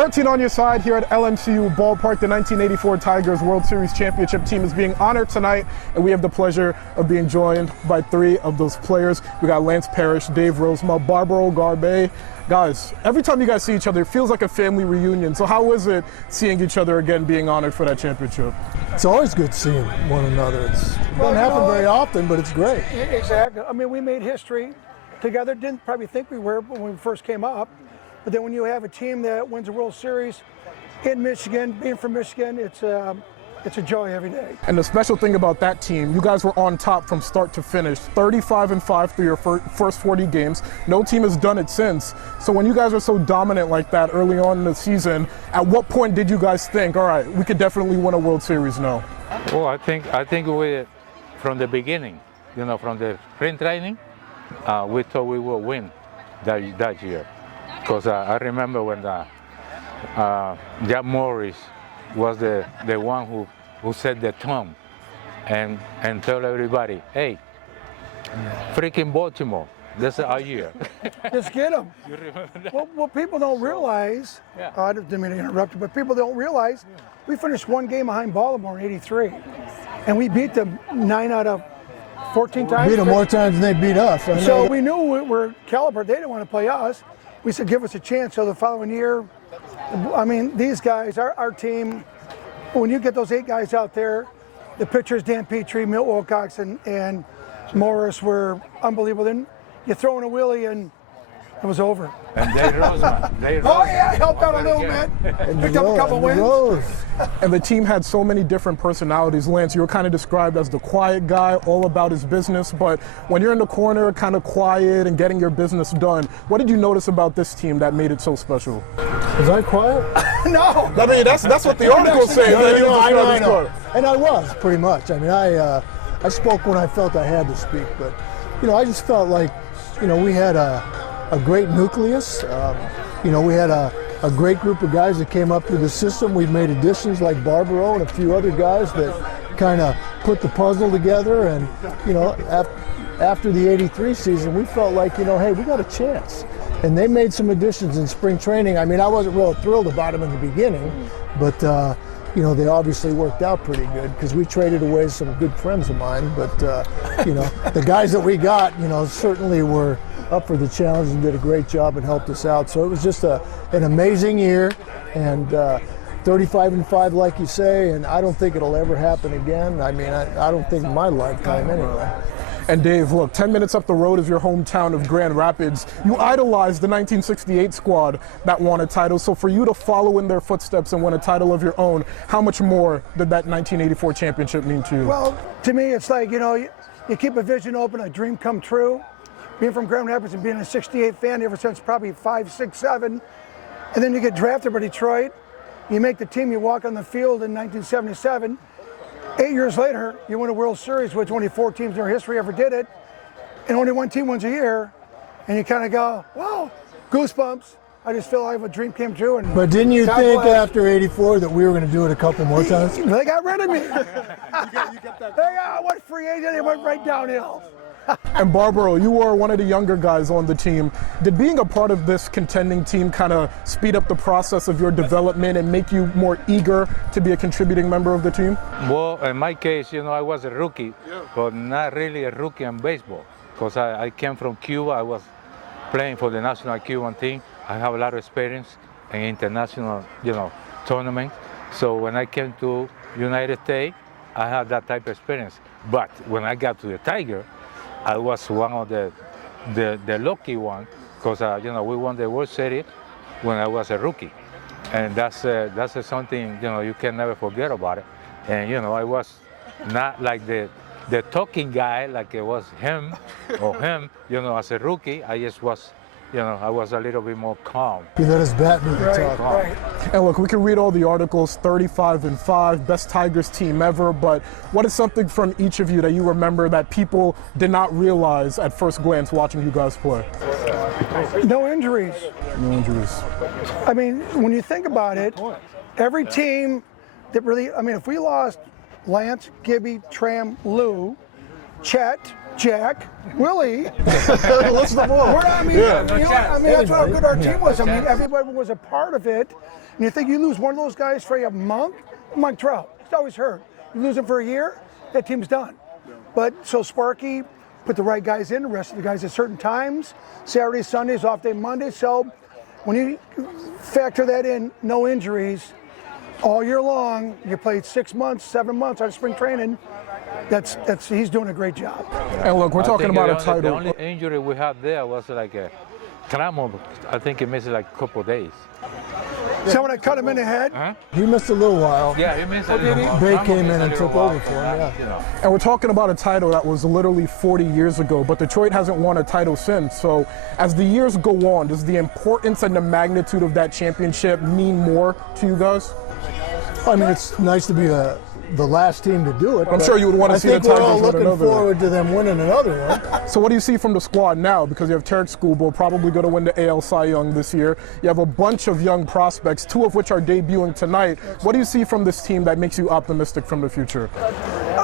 13 on your side here at LMCU Ballpark. The 1984 Tigers World Series championship team is being honored tonight, and we have the pleasure of being joined by three of those players. We got Lance Parrish, Rozema and Barbaro Garbey. Guys, every time you guys see each other, it feels like a family reunion. So how is it seeing each other again, being honored for that championship? It's always good seeing one another. It doesn't happen very often, but it's great. Exactly. I mean, we made history together. Didn't probably think we were when we first came up. But then when you have a team that wins a World Series in Michigan, being from Michigan, it's a joy every day. And the special thing about that team, you guys were on top from start to finish, 35-5 through your first 40 games. No team has done it since. So when you guys are so dominant like that early on in the season, at what point did you guys think, all right, we could definitely win a World Series now? Well, I think we, from the beginning, from the spring training, we thought we would win that year. Because I remember when Jack Morris was the one who set the tone and told everybody, hey, freaking Baltimore, this is our year. Just get them. You remember that? What people don't realize, I didn't mean to interrupt you, but people don't realize we finished one game behind Baltimore in '83, and we beat them 9 out of 14 times. Beat them more times than they beat us. So we knew we were caliber. They didn't want to play us. We said, give us a chance. So the following year, I mean, these guys, our team, when you get those 8 guys out there, the pitchers, Dan Petrie, Milt Wilcox, and Morris were unbelievable. Then you throw in a wheelie and it was over. And Rozema. Oh, yeah, helped out a little bit. Picked up a couple wins. And the team had so many different personalities. Lance, you were kind of described as the quiet guy, all about his business. But when you're in the corner, kind of quiet and getting your business done, what did you notice about this team that made it so special? Was I quiet? No. I mean, that's what the articles say. I know. And I was, pretty much. I mean, I spoke when I felt I had to speak. But, I just felt like, we had a great nucleus. We had a great group of guys that came up through the system. We've made additions like Barbaro and a few other guys that kind of put the puzzle together. And, after the '83 season, we felt like, hey, we got a chance. And they made some additions in spring training. I mean, I wasn't real thrilled about them in the beginning, but, they obviously worked out pretty good because we traded away some good friends of mine. But, the guys that we got, certainly were up for the challenge and did a great job and helped us out. So it was just an amazing year, and 35-5, like you say, and I don't think it'll ever happen again. I mean, I don't think in my lifetime anyway. And Dave, look, 10 minutes up the road is your hometown of Grand Rapids. You idolized the 1968 squad that won a title. So for you to follow in their footsteps and win a title of your own, how much more did that 1984 championship mean to you? Well, to me, it's like, you keep a vision open, a dream come true. Being from Grand Rapids and being a 68 fan ever since probably 5, 6, 7, and then you get drafted by Detroit, you make the team, you walk on the field in 1977. 8 years later, you win a World Series, which only 4 teams in their history ever did it, and only one team wins a year, and you kind of go, wow, goosebumps. I just feel like a dream came true. But didn't you think after '84 that we were going to do it a couple more times? They got rid of me. I went free agent, they went right downhill. And Barbaro, you were one of the younger guys on the team. Did being a part of this contending team kind of speed up the process of your development and make you more eager to be a contributing member of the team? Well, in my case, I was a rookie, but not really a rookie in baseball. Because I came from Cuba. I was playing for the national Cuban team. I have a lot of experience in international, tournaments. So when I came to United States, I had that type of experience. But when I got to the Tiger, I was one of the lucky one because we won the World Series when I was a rookie, and that's something you can never forget about it. And I was not like the talking guy like it was him or him. As a rookie, I just was. I was a little bit more calm. You let us bat me Right. And look, we can read all the articles, 35-5, best Tigers team ever, but what is something from each of you that you remember that people did not realize at first glance watching you guys play? No injuries. No injuries. I mean, when you think about it, every team that really, if we lost Lance, Gibby, Tram, Lou, Chet, Jack, Willie. What's the more? That's how good our team was. Everybody was a part of it. And you think you lose one of those guys for a month? Mike Trout, he's always hurt. You lose him for a year, that team's done. But so Sparky put the right guys in, the rest of the guys at certain times, Saturday, Sundays, off day Monday. So when you factor that in, no injuries, all year long, you played 6 months, 7 months out of spring training. He's doing a great job. And look, we're talking about a title. The only injury we had there was like a Cramo. I think he missed like a couple of days. Someone that cut him in the head? Huh? He missed a little while. Yeah, he missed a little while. Bray Cramo came missed in a and little took while over for him, yeah. you know. And we're talking about a title that was literally 40 years ago, but Detroit hasn't won a title since. So as the years go on, does the importance and the magnitude of that championship mean more to you guys? I mean, it's nice to be the last team to do it. I'm sure you would want to see the I think we're all Tigers win looking another. forward to them winning another one. So what do you see from the squad now? Because you have Tarek Skubal, probably going to win the AL Cy Young this year. You have a bunch of young prospects, 2 of which are debuting tonight. What do you see from this team that makes you optimistic from the future?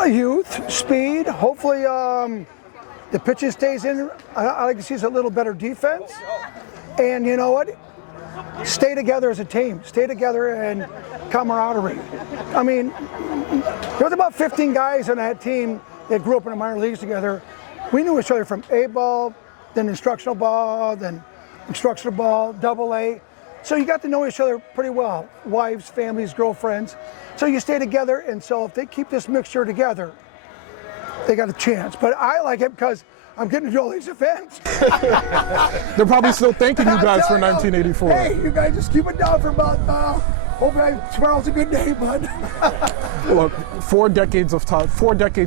Youth, speed, hopefully the pitching stays in. I like to see a little better defense. And you know what? Stay together as a team. Stay together and camaraderie. I mean, there was about 15 guys on that team that grew up in the minor leagues together. We knew each other from A-ball, then instructional ball, then instructional ball, AA. So you got to know each other pretty well. Wives, families, girlfriends. So you stay together, and so if they keep this mixture together, they got a chance. But I like it because I'm getting to do all these events. They're probably still thanking you guys for 1984. Hey, you guys just keep it down for about, hopefully tomorrow's a good day, bud. Look, 4 decades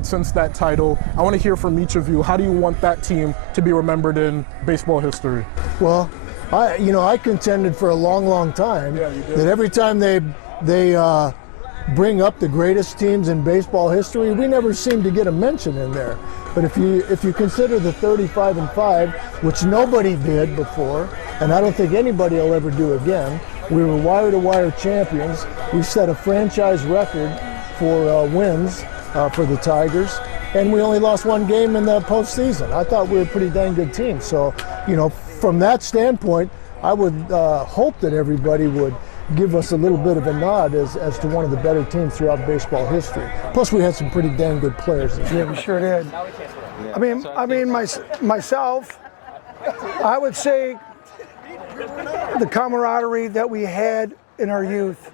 since that title. I want to hear from each of you. How do you want that team to be remembered in baseball history? Well, I contended for a long, long time that every time they bring up the greatest teams in baseball history, we never seem to get a mention in there. But if you consider the 35-5, which nobody did before, and I don't think anybody will ever do again, we were wire-to-wire champions. We set a franchise record for wins for the Tigers, and we only lost 1 game in the postseason. I thought we were a pretty dang good team. So, from that standpoint, I would hope that everybody would give us a little bit of a nod as to one of the better teams throughout baseball history. Plus, we had some pretty dang good players. Yeah, we sure did. Myself, I would say the camaraderie that we had in our youth,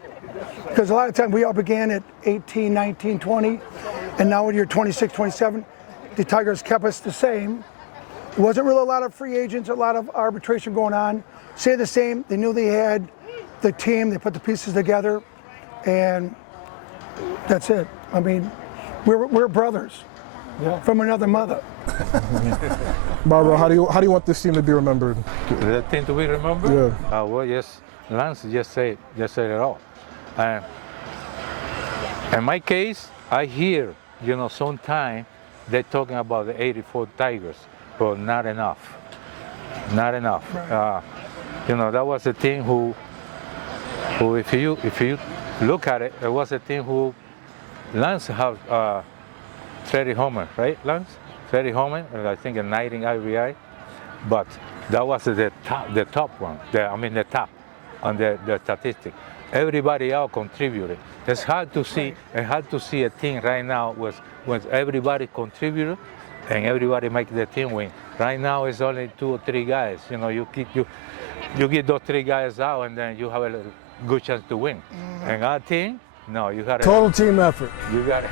because a lot of times we all began at 18, 19, 20, and now when you're 26, 27, the Tigers kept us the same. There wasn't really a lot of free agents, a lot of arbitration going on. Stay the same. They knew they had the team. They put the pieces together, and that's it. I mean, we're brothers from another mother. Barbaro, how do you want this team to be remembered? The team to be remembered? Yeah. Well, yes, Lance just said it all. In my case, I hear, sometimes they're talking about the '84 Tigers, but not enough. Not enough. Right. That was a team who if you look at it, it was a team who Lance had Freddie Homer, right, Lance? Freddie Homer, I think a 19 RBI, but that was the top one. The top on the statistic. Everybody else contributed. It's hard to see a team right now with everybody contributed and everybody make the team win. Right now it's only 2 or 3 guys. You get those 3 guys out and then you have a good chance to win. Mm-hmm. And our team, no, you got total team effort. You got it.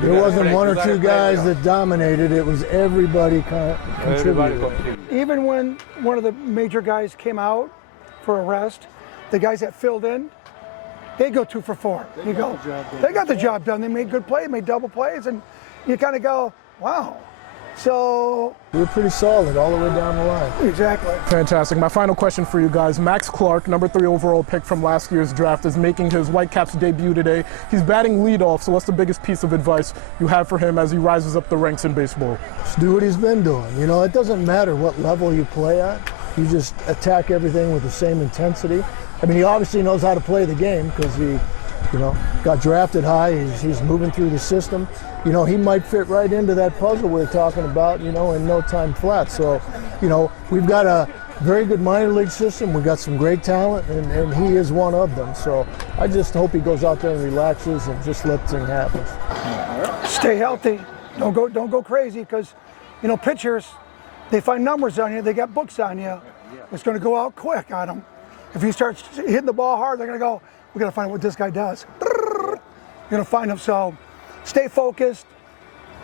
There wasn't 1 or 2 guys that dominated. It was everybody contributed. Even when one of the major guys came out for a rest, the guys that filled in, they go 2 for 4. They got the job done. They made good plays, made double plays, and you kind of go, wow. So we were pretty solid all the way down the line. Exactly. Fantastic. My final question for you guys. Max Clark, number 3 overall pick from last year's draft, is making his Whitecaps debut today. He's batting leadoff, so what's the biggest piece of advice you have for him as he rises up the ranks in baseball? Just do what he's been doing. It doesn't matter what level you play at. You just attack everything with the same intensity. I mean, he obviously knows how to play the game because he got drafted high. He's moving through the system. He might fit right into that puzzle we're talking about, in no time flat. So, we've got very good minor league system. We got some great talent, and he is one of them. So I just hope he goes out there and relaxes and just lets things happen. Stay healthy. Don't go crazy, because you know, pitchers, they find numbers on you, they got books on you. It's going to go out quick on them. If you start hitting the ball hard, they're going to go, we got to find out what this guy does. You're going to find him. So stay focused.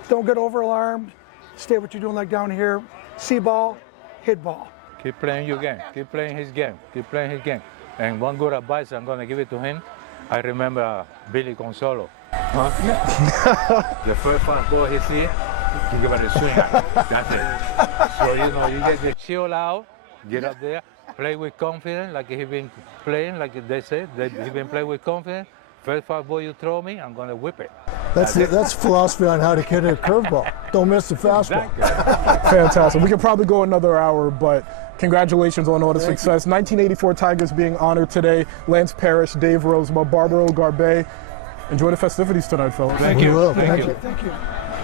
Don't get over alarmed. Stay what you're doing, like down here. See ball, hit ball. Keep playing your game. Keep playing his game. Keep playing his game. And one good advice, I'm going to give it to him. I remember Billy Consolo. The first fastball he see, you give it a swing at it. That's it. So, you know, you get the chill out, get up there, play with confidence, like he been playing, like they said. He been playing with confidence. First fastball you throw me, I'm going to whip it. That's philosophy on how to hit a curveball. Don't miss the fastball. Exactly. Fantastic. We could probably go another hour, but congratulations on all the success. 1984 Tigers being honored today. Lance Parrish, Rozema, Barbaro Garbey. Enjoy the festivities tonight, fellas. Thank you. We will. Thank you. Thank you.